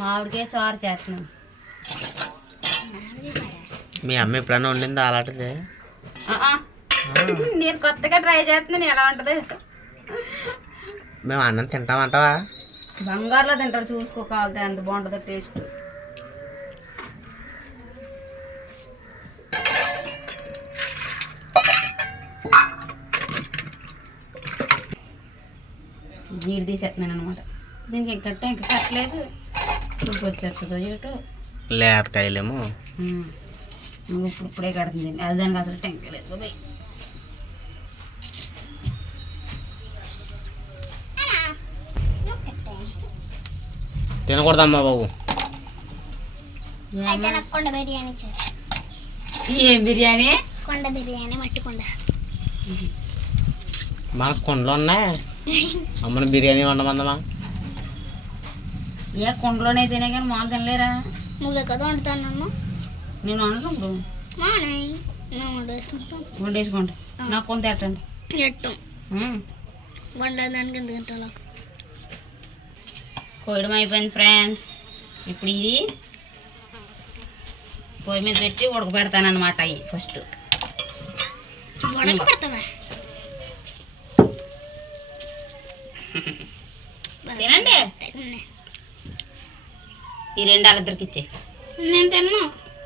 మామిడికాయ చారు చేస్తున్నాను మీ అమ్మ ఎప్పుడైనా వండిందా అలాంటిది. నేను కొత్తగా ట్రై చేస్తున్నాను ఎలా ఉంటుంది. మేము అన్నం తింటామంటావా? బంగారులో తింటారు చూసుకో కావాలి ఎంత బాగుంటుందో టేస్ట్. జీడి తీసేస్తున్నాను అనమాట దీనికి ఇంకా టెంక కట్టలేదు. వచ్చేస్తుందో ఏటో? లేతకాయలేమో. ఇప్పుడు ఇప్పుడే కడుతుంది అది దానికి అసలు టెంక లేదు బాబాయ్. తినకూడదమ్మా బాబు. కొండ బిర్యానీ ఏం బిర్యానీ? కొండ బిర్యానీ మట్టి కొండ. మన కుండలు ఉన్నాయి. అమ్మని బిర్యానీ వండమందమా? ఏ కుండలోనే తినే కానీ మామూలు తినలేరా? నువ్వే కదా వండుతానమ్మా. నేను వండను ఇప్పుడు. వండేసుకుంటాం వండేసుకోండి నాకు కొంత ఎట్టండి. ఎట్టం. వండడానికి ఎందుకంటే కోయడం అయిపోయింది ఫ్రెండ్స్. ఇప్పుడు ఇది పొయ్యి మీద పెట్టి ఉడకబెడతాను అనమాట అవి ఫస్ట్. తినండి. ఈ రెండు వాళ్ళిద్దరికి ఇచ్చే. నేను తిన్నా.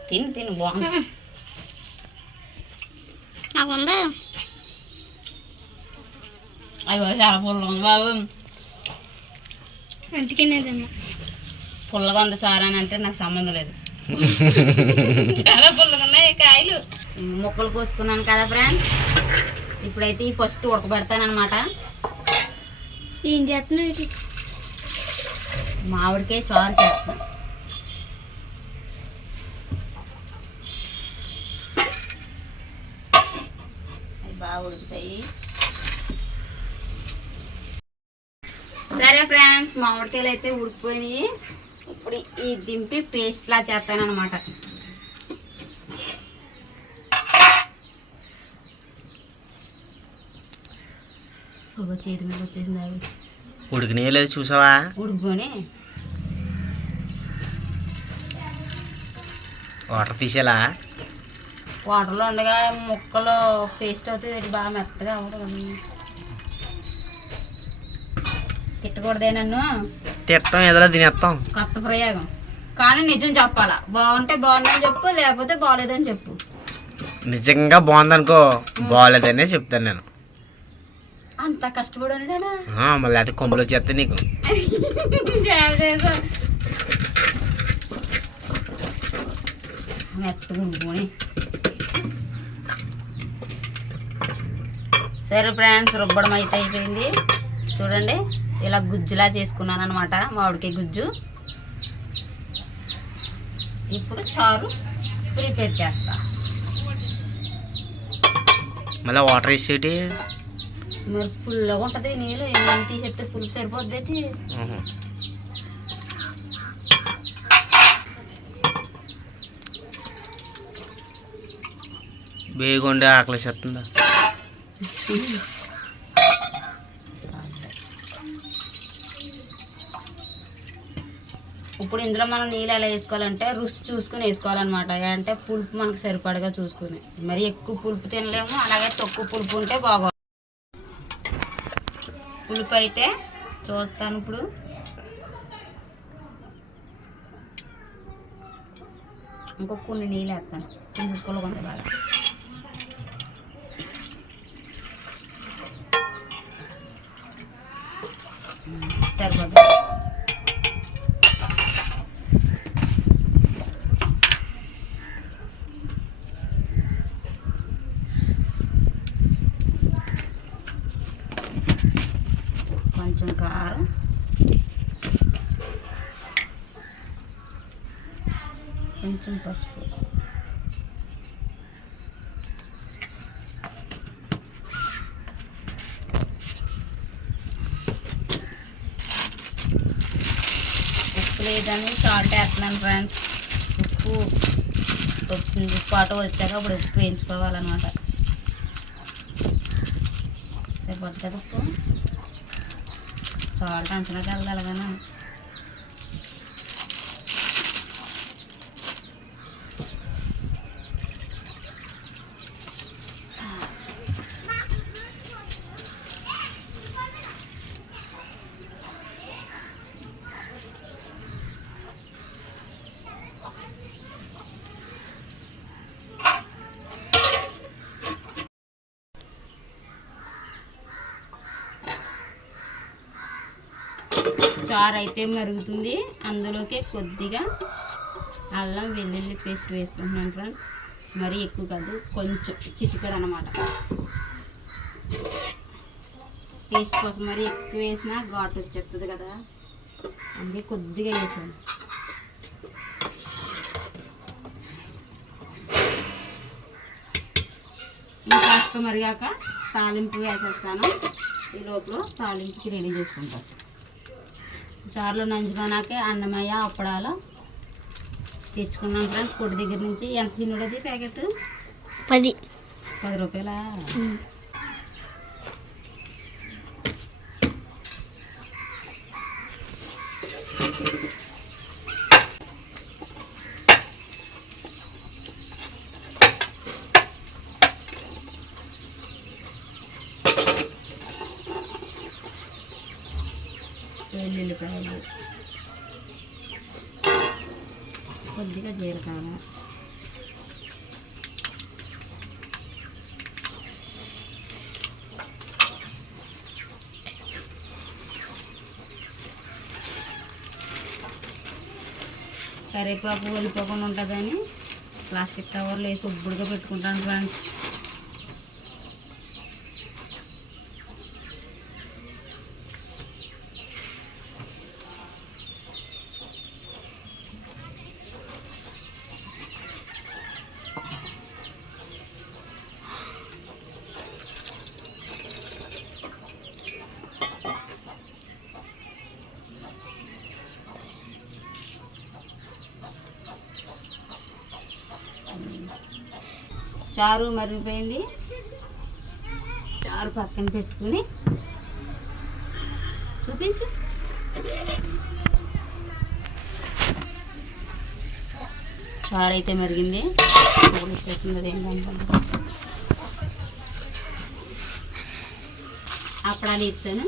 తిని తిని బాగుంది నాకుందా అయ్యో చాలా పుల్లగా ఉంది బాబు. అందుకే నేను తిన్నా. పుల్లగా ఉంది సార్ అని అంటే నాకు సంబంధం లేదు. చాలా పుల్లగా ఉన్నాయి కాయలు. ముక్కలు కోసుకున్నాను కదా ఫ్రెండ్స్. ఇప్పుడైతే ఈ ఫస్ట్ ఉడకబెడతాను అనమాట ఏం చేస్తున్నావు మామిడికాయ చారు చేస్తాను బాగా ఉడుకుతాయి సరే ఫ్రెండ్స్ మామిడికాయలు అయితే ఉడికిపోయినాయి. ఇప్పుడు ఈ దింపి పేస్ట్ లా చేస్తాను అనమాట చేతి మీద వచ్చేసింది అవి. ఉడికినాయో లేదు చూసావా? ఉడికిపోయి వాటర్ తీసేలా? వాటర్లో ఉండగా ముక్కలు పేస్ట్ అవుతుంది ఇది బాగా మెత్తగా అవ్వదు తిట్టకూడదే నన్ను. తిట్టం ఎదురా తినేస్తాం కొత్త ప్రయోగం. కానీ నిజం చెప్పాలా? బాగుంటే బాగుందని చెప్పు లేకపోతే బాగలేదని చెప్పు. నిజంగా బాగుందనుకో బాగాలేదనే చెప్తాను నేను. అంత కష్టపడి ఉండేనా ఆ, మళ్ళీ అది కొమ్ములు వచ్చేస్తే నీకు. మెత్తగా సరే ఫ్రెండ్స్ రుబ్బడం అయితే అయిపోయింది. చూడండి ఇలా గుజ్జులా చేసుకున్నాను అనమాట మామిడికాయ గుజ్జు. ఇప్పుడు చారు ప్రిపేర్ చేస్తా. మళ్ళీ వాటర్ వేసేటి? మరి ఫుల్గా ఉంటుంది నీళ్ళు ఏమైనా తీసేస్తే పులుపు సరిపోద్ది. బేగొండే ఆకలి చేస్తుందా ఇప్పుడు ఇందులో మనం నీళ్ళు ఎలా వేసుకోవాలంటే రుచి చూసుకుని వేసుకోవాలన్నమాట. అంటే పులుపు మనకు సరిపడగా చూసుకుని. మరి ఎక్కువ పులుపు తినలేము అలాగే తక్కువ పులుపు ఉంటే బాగో పులుపు అయితే చూస్తాను ఇప్పుడు. ఇంకో కొన్ని నీళ్ళు వేస్తాను. కొంచెం కొంత బాగా. కొంచెం కారం. కొంచెం పసుపు. ఉప్పు లేదని సాల్ట్ వేస్తున్నాను ఫ్రెండ్స్ ఉప్పు వచ్చింది. ఉప్పు ఆటో వచ్చాక అప్పుడు ఉప్పు వేయించుకోవాలన్నమాట. సరిపోద్ది కదా ఉప్పు? సాల్ట్ అంచనా కలగాలి చారు అయితే మరుగుతుంది. అందులోకి కొద్దిగా అల్లం వెల్లుల్లి పేస్ట్ వేసుకుంటున్నాను ఫ్రెండ్స్ మరీ ఎక్కువ కాదు కొంచెం చిటికడు అనమాట టేస్ట్ కోసం మరి ఎక్కువ వేసినా ఘాటు వచ్చేస్తుంది కదా. అందుకే కొద్దిగా వేసాను. ఇంకాస్త మరిగాక తాలింపు వేసేస్తాను. ఈ లోపల తాలింపుకి రెడీ చేసుకుంటాను. చారులో నంచుకున్నాకే అన్నమయ్య అప్పడాల తెచ్చుకున్నాను ఫ్రెండ్స్. కొట్టి దగ్గర నుంచి ఎంత చిన్నది ప్యాకెట్? పది. పది రూపాయలా? వెల్లుల్లిపాయలు కొద్దిగా జీలకర్ర. కరివేపాకు ఒలిపోకుండా ఉంటుందని ప్లాస్టిక్ కవర్లు వేసి ఉబ్బుడుగా పెట్టుకుంటాను ఫ్రెండ్స్. చారు మరిగిపోయింది. చారు పక్కన పెట్టుకుని చూపించు. చారు అయితే మరిగింది ఏంటంటే అప్పడాలు ఇస్తాను.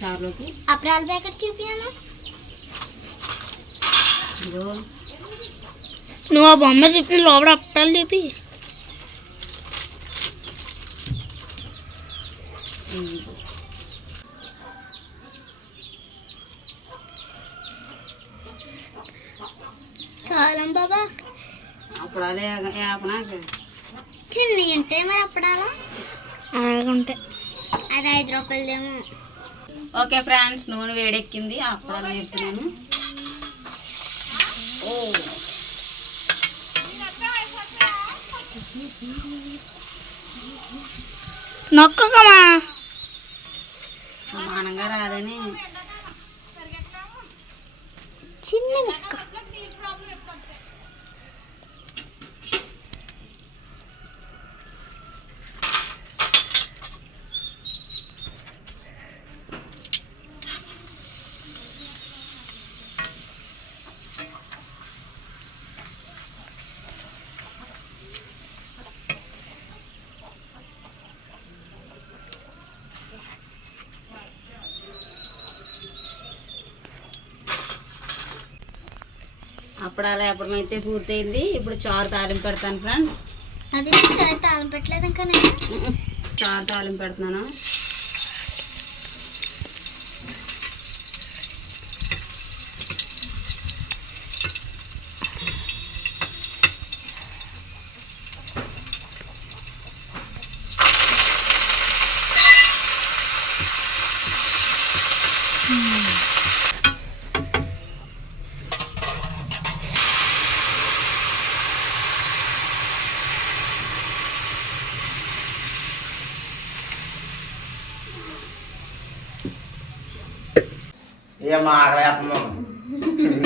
చారులోకి. అప్పుడాల ప్యాకెట్ చూపించాను నువ్వు ఆ బొమ్మ చెప్పి లోపల అప్పడాలు చూపి. చాలం బాబా. అప్పడాలే చిన్నవి ఉంటాయి మరి అప్పడాలు? అలాగుంటాయి అది ఐదు రూపాయలదేమో. ఓకే ఫ్రెండ్స్ నూనె వేడెక్కింది. అప్పడాలు వేస్తున్నాను ఓ. నొక్కకమా? సమానంగా రాదని చిన్న అప్పడాలు వేపడం అయితే పూర్తయింది. ఇప్పుడు చారు తాలింపు పెడతాను ఫ్రెండ్స్ అది తాళం పెట్టలేదు ఇంకా నేను. చారు తాలింపు పెడుతున్నాను. ఏమో ఆకలి వేస్తున్నాం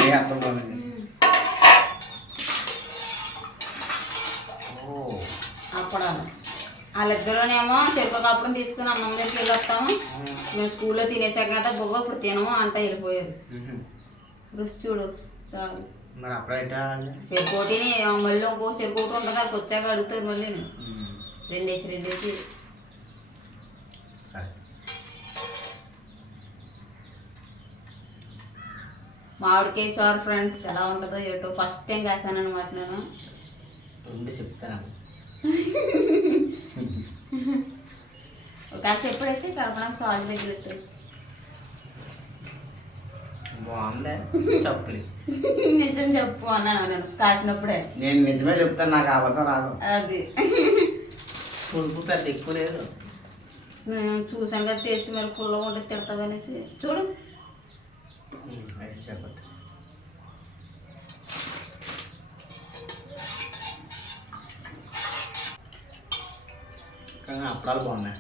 వేస్తున్నాం ఓ. అప్పడాలు. వాళ్ళిద్దరూనేమో చెరుకు అప్పుడు తీసుకుని అన్నం దగ్గరికి వెళ్ళి వస్తాము మేము స్కూల్లో తినేసాక కదా బొగ్గ ఇప్పుడు తినము అంట వెళ్ళిపోయేది. రుచి చూడు చాలు. మరి అప్పుడైతే చెరుకోటిని మళ్ళీ ఇంకో చెరుకోటి ఉంటుంది వాళ్ళకి వచ్చాక అడుగుతారు మళ్ళీ రెండేసి రెండేసి. మామిడికాయ చారు ఫ్రెండ్స్ ఎలా ఉంటుందో ఏటో ఫస్ట్ టైం కాసాను అనమాట నేను. ఉండి చెప్తాను ఒక చెప్పుడైతే కలపడానికి సాల్ట్ పెట్టు బాగుంది? చప్పులి నిజం చెప్పు అన్నాను నేను కాసినప్పుడే. నేను నిజమే చెప్తాను నాకు అబద్ధం రాదు. అది. పులుపు పెద్ద ఎక్కువ లేదు. నేను చూసాను కదా టేస్ట్ మరి పుల్ల ఉంటే తిడతావు అనేసి. చూడు. చెప్పొద్దు కానీ అప్పడాలు బాగున్నాయి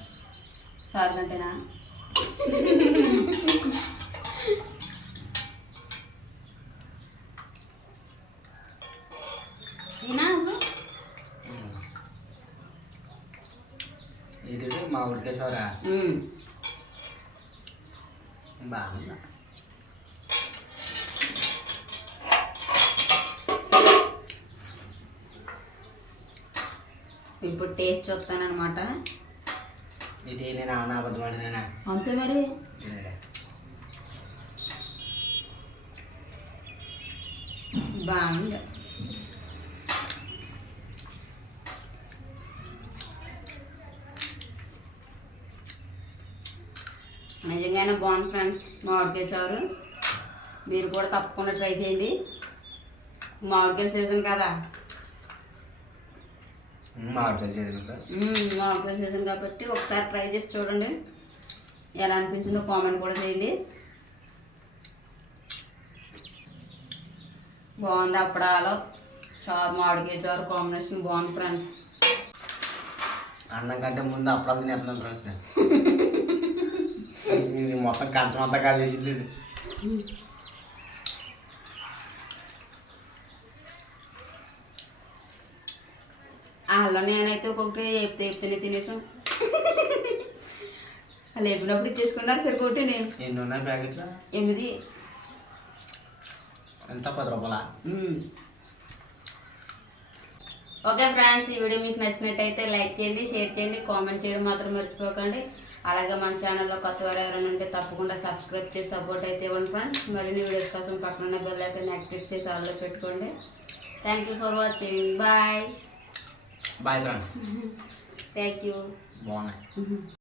అమ్మ? ఉమ్. ఇది మా ఉడికేసారా ఉమ్. బాగుంది ఇప్పుడు టేస్ట్ చూస్తానమాట ఇది నేను? ఆన అబద్ధం ఆడినా అంతే మరి. బాగుంది. నిజంగానే బాగుంది ఫ్రెండ్స్ మామిడికాయ చారు. మీరు కూడా తప్పకుండా ట్రై చేయండి. మామిడికాయ సీజన్ కదా. మామిడికాయ సీజన్ కాబట్టి ఒకసారి ట్రై చేసి చూడండి. ఎలా అనిపించిందో కామెంట్ కూడా చేయండి. బాగుంది అప్పడాలో చారు మామిడికాయ చారు కాంబినేషన్ బాగుంది ఫ్రెండ్స్. అన్నం కంటే ముందు అప్పడాలు తినేస్తున్నాను ఫ్రెండ్స్ మొత్తం కంచం అంతా కాలేసింది వాళ్ళలో నేనైతే ఒక్కొక్కటి చెప్తే చెప్తేనే తినేసాం. వాళ్ళు ఎప్పుడప్పుడు ఇచ్చేసుకున్నారు సరికొట్టి ఎనిమిది. ఎంత? పది రూపాయల. ఓకే ఫ్రెండ్స్ ఈ వీడియో మీకు నచ్చినట్టయితే లైక్ చేయండి షేర్ చేయండి కామెంట్ చేయడం మాత్రం మర్చిపోకండి. అలాగే మన ఛానల్లో కొత్త వారు ఎవరైనా ఉంటే తప్పకుండా సబ్స్క్రైబ్ చేసి సపోర్ట్ అయితే ఇవ్వండి ఫ్రెండ్స్. మరిన్ని వీడియోస్ కోసం పక్కన బెల్ ఐకాన్ యాక్టివేట్ చేసి ఆల్లో పెట్టుకోండి. Thank you for watching bye bye friends thank you బాగున్నాయి